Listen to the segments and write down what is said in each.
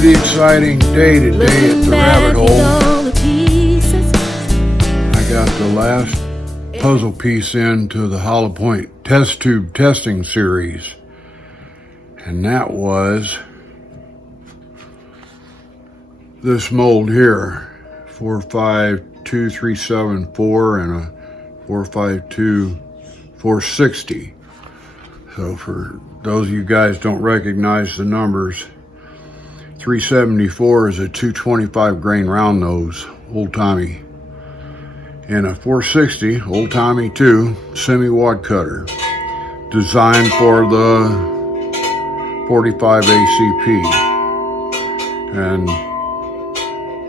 Pretty exciting day today at the rabbit hole. I got the last puzzle piece into the hollow point test tube testing series, and that was this mold here, 452374 and a 452460. So for those of you guys don't recognize the numbers, 374 is a 225 grain round nose, old timey, and a 460, old timey too, semi wad cutter, designed for the 45 ACP. And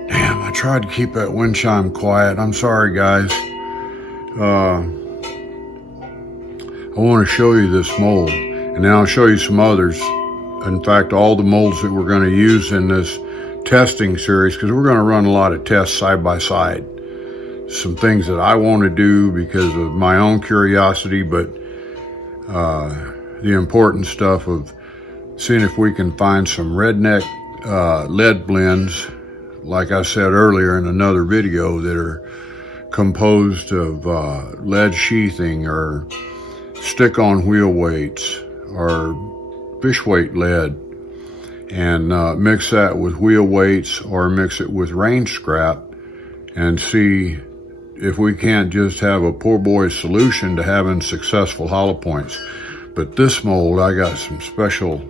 damn, I tried to keep that wind chime quiet. I'm sorry, guys. I want to show you this mold, and then I'll show you some others. In fact, all the molds that we're going to use in this testing series, because we're going to run a lot of tests side by side. Some things that I want to do because of my own curiosity, but the important stuff of seeing if we can find some redneck lead blends, like I said earlier in another video, that are composed of lead sheathing or stick-on wheel weights or fish weight lead, and mix that with wheel weights or mix it with range scrap, and see if we can't just have a poor boy solution to having successful hollow points. But this mold, I got some special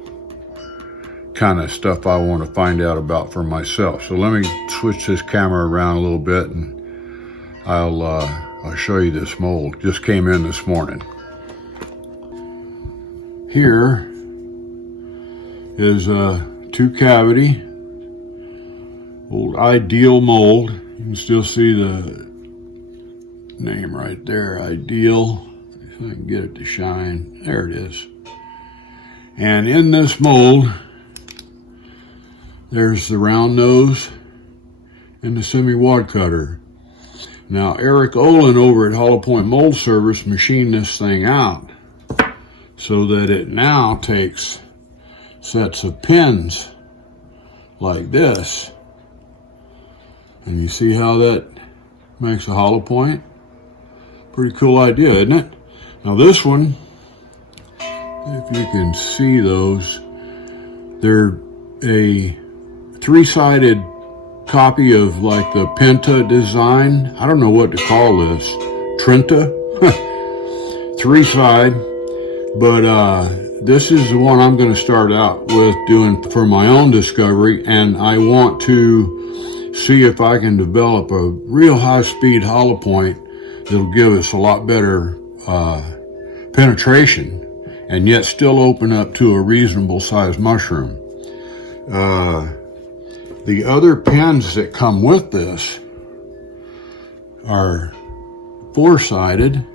kind of stuff I want to find out about for myself. So let me switch this camera around a little bit, and I'll show you this mold. Just came in this morning. Here is a 2-cavity old Ideal mold. You can still see the name right there, Ideal. If I can get it to shine. There it is. And in this mold, there's the round nose and the semi-wad cutter. Now, Eric Olin over at Hollow Point Mold Service machined this thing out so that it now takes sets of pins like this. And you see how that makes a hollow point? Pretty cool idea, isn't it? Now this one, if you can see those, they're a 3-sided copy of like the Penta design. I don't know what to call this. Trenta? 3-side. But this is the one I'm going to start out with doing for my own discovery, and I want to see if I can develop a real high-speed hollow point that'll give us a lot better penetration and yet still open up to a reasonable size mushroom. The other pins that come with this are 4-sided.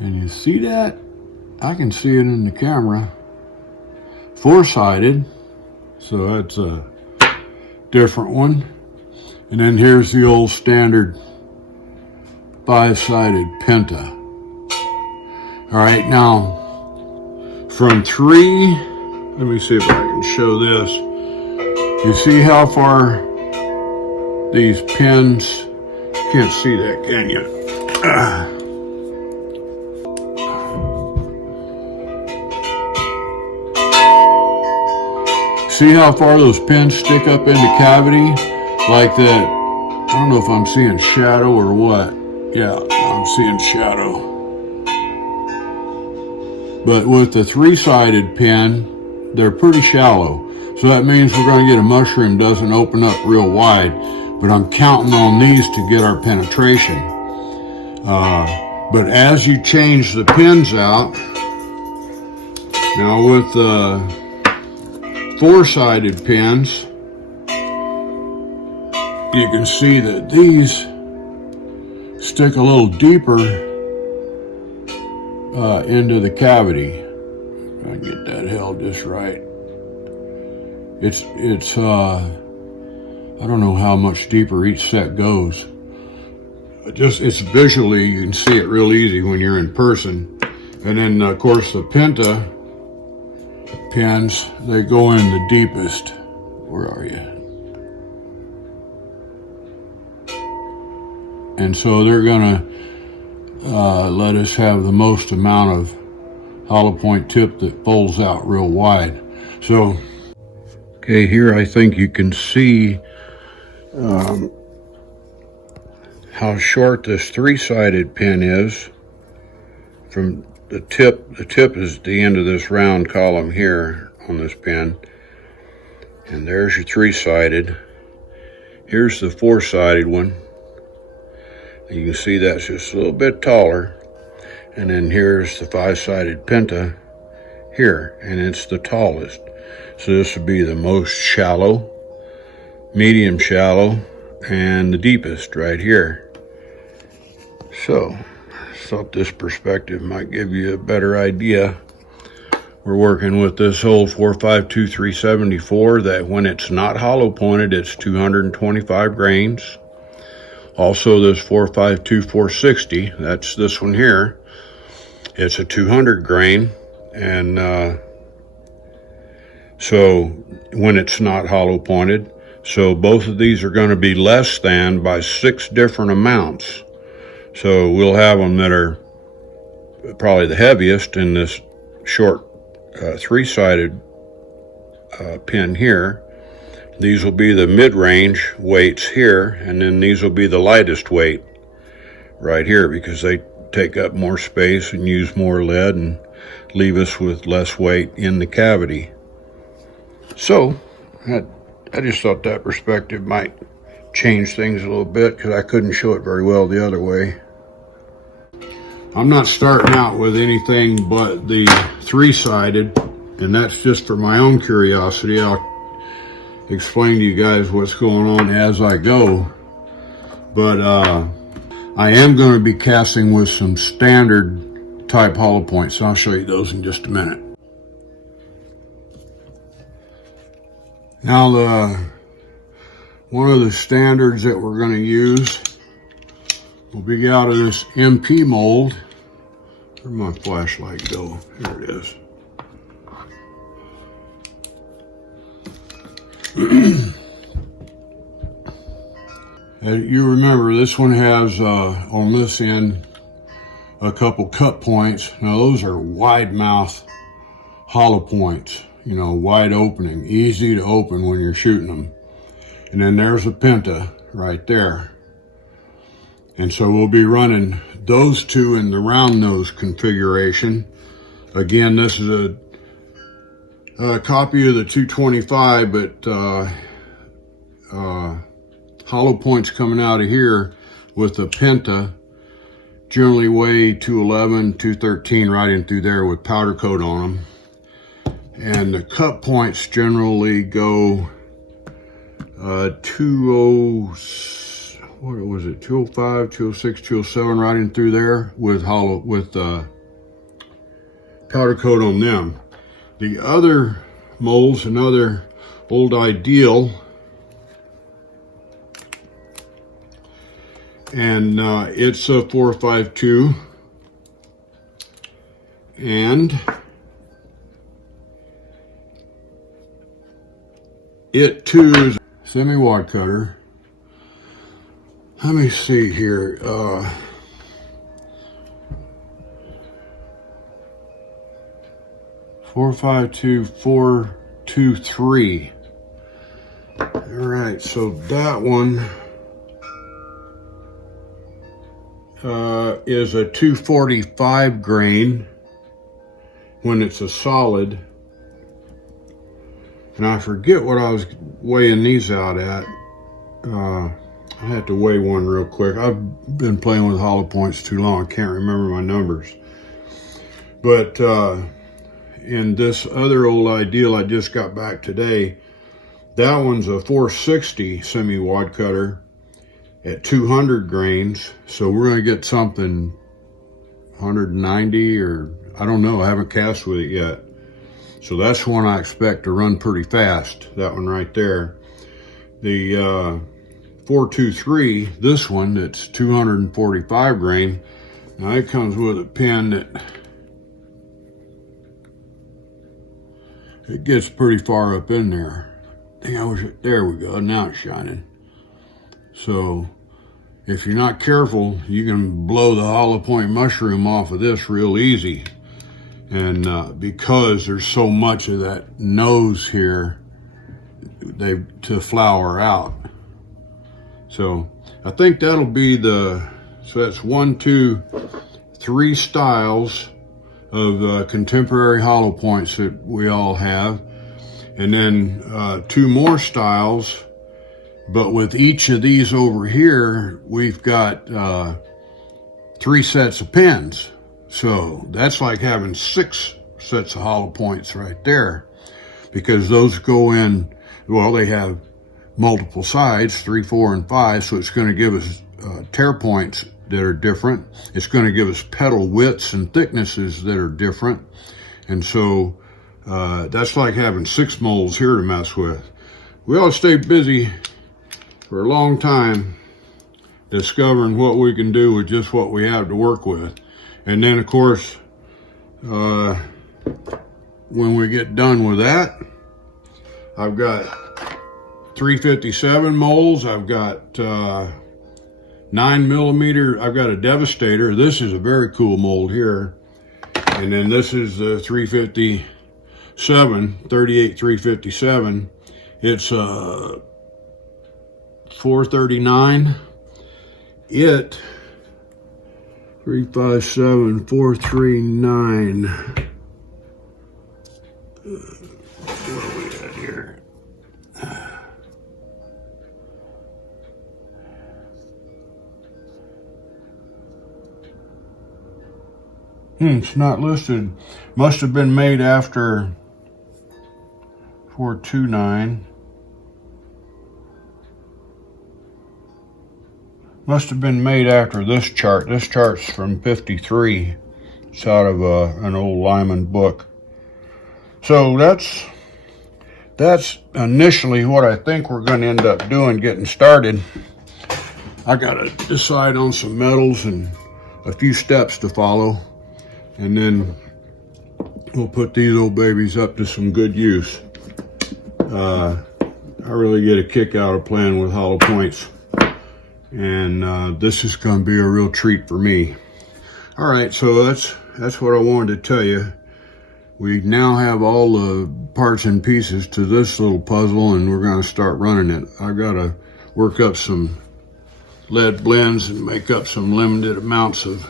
And you see that? I can see it in the camera. 4-sided. So that's a different one. And then here's the old standard 5-sided Penta. All right, now from 3, let me see if I can show this. You see how far these pins, you can't see that, can you? See how far those pins stick up in the cavity? Like that, I don't know if I'm seeing shadow or what. Yeah, I'm seeing shadow. But with the 3-sided pin, they're pretty shallow. So that means we're going to get a mushroom doesn't open up real wide. But I'm counting on these to get our penetration. But as you change the pins out, now with the 4-sided pins, you can see that these stick a little deeper into the cavity. If I can get that held just right. It's I don't know how much deeper each set goes. It's visually, you can see it real easy when you're in person. And then of course the Penta pins, they go in the deepest. Where are you? And so they're gonna let us have the most amount of hollow point tip that folds out real wide. So, okay, here I think you can see how short this three-sided pin is from the tip. The tip is the end of this round column here on this pin. And there's your three-sided. Here's the four-sided one. You can see that's just a little bit taller. And then here's the five-sided penta here, and it's the tallest. So this would be the most shallow, medium shallow, and the deepest right here. So I thought this perspective might give you a better idea. We're working with this old 452-374 that when it's not hollow pointed, it's 225 grains. Also this 452-460, that's this one here. It's a 200 grain, and so when it's not hollow pointed, so both of these are going to be less than by 6 different amounts. So we'll have them that are probably the heaviest in this short three-sided pin here. These will be the mid-range weights here, and then these will be the lightest weight right here because they take up more space and use more lead and leave us with less weight in the cavity. So I just thought that perspective might change things a little bit because I couldn't show it very well the other way. I'm not starting out with anything but the three-sided, and that's just for my own curiosity. I'll explain to you guys what's going on as I go. But I am going to be casting with some standard type hollow points, so I'll show you those in just a minute. Now one of the standards that we're going to use will be out of this MP mold. Where'd my flashlight go? Here it is. You remember this one has on this end a couple cut points. Now those are wide mouth hollow points, you know, wide opening, easy to open when you're shooting them. And then there's a penta right there. And so we'll be running those two in the round nose configuration. Again, this is a copy of the 225, but hollow points coming out of here with the penta generally weigh 211, 213 right in through there with powder coat on them. And the cut points generally go 205, 206, 207 right in through there with powder coat on them. The other molds, another old ideal, and it's a 452, and it too is semi-wad cutter. Let me see here. 452, 423. All right, so that one is a 245 grain when it's a solid. And I forget what I was weighing these out at. I had to weigh one real quick. I've been playing with hollow points too long. I can't remember my numbers. But in this other old ideal I just got back today, that one's a 460 semi-wad cutter at 200 grains. So we're going to get something 190 or I don't know. I haven't cast with it yet. So that's one I expect to run pretty fast, that one right there. The 423, this one that's 245 grain, now it comes with a pin that it gets pretty far up in there. There we go, now it's shining. So if you're not careful, you can blow the hollow point mushroom off of this real easy. And because there's so much of that nose here, to flower out. So I think that'll be so that's 1, 2, 3 styles of contemporary hollow points that we all have. And then 2 more styles, but with each of these over here, we've got 3 sets of pins. So that's like having 6 sets of hollow points right there, because those go in, well, they have multiple sides, 3, 4, and 5, so it's going to give us tear points that are different. It's going to give us petal widths and thicknesses that are different. And so that's like having 6 molds here to mess with. We ought to stay busy for a long time discovering what we can do with just what we have to work with. And then, of course, when we get done with that, I've got 357 molds. I've got 9mm. I've got a Devastator. This is a very cool mold here. And then this is the 357, 38 357. It's 439. 357 439. What are we at here? It's not listed. Must have been made after 429. Must have been made after this chart. This chart's from 53. It's out of an old Lyman book. So that's initially what I think we're going to end up doing, getting started. I got to decide on some metals and a few steps to follow. And then we'll put these old babies up to some good use. I really get a kick out of playing with hollow points. And this is going to be a real treat for me. All right, so that's what I wanted to tell you. We now have all the parts and pieces to this little puzzle, and we're going to start running it. I've got to work up some lead blends and make up some limited amounts of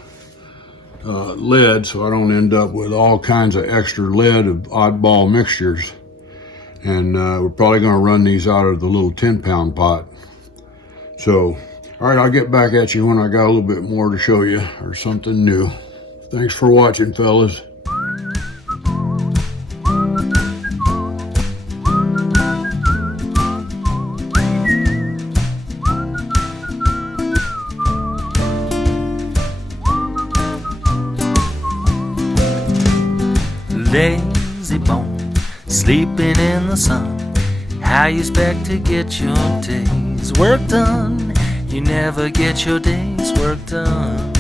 lead, so I don't end up with all kinds of extra lead of oddball mixtures. And we're probably going to run these out of the little 10-pound pot. So, all right, I'll get back at you when I got a little bit more to show you, or something new. Thanks for watching, fellas. Lazy bone, sleeping in the sun. How you expect to get your day's work done? You never get your day's work done.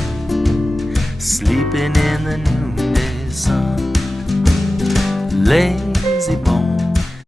Sleeping in the noonday sun. Lazy bone.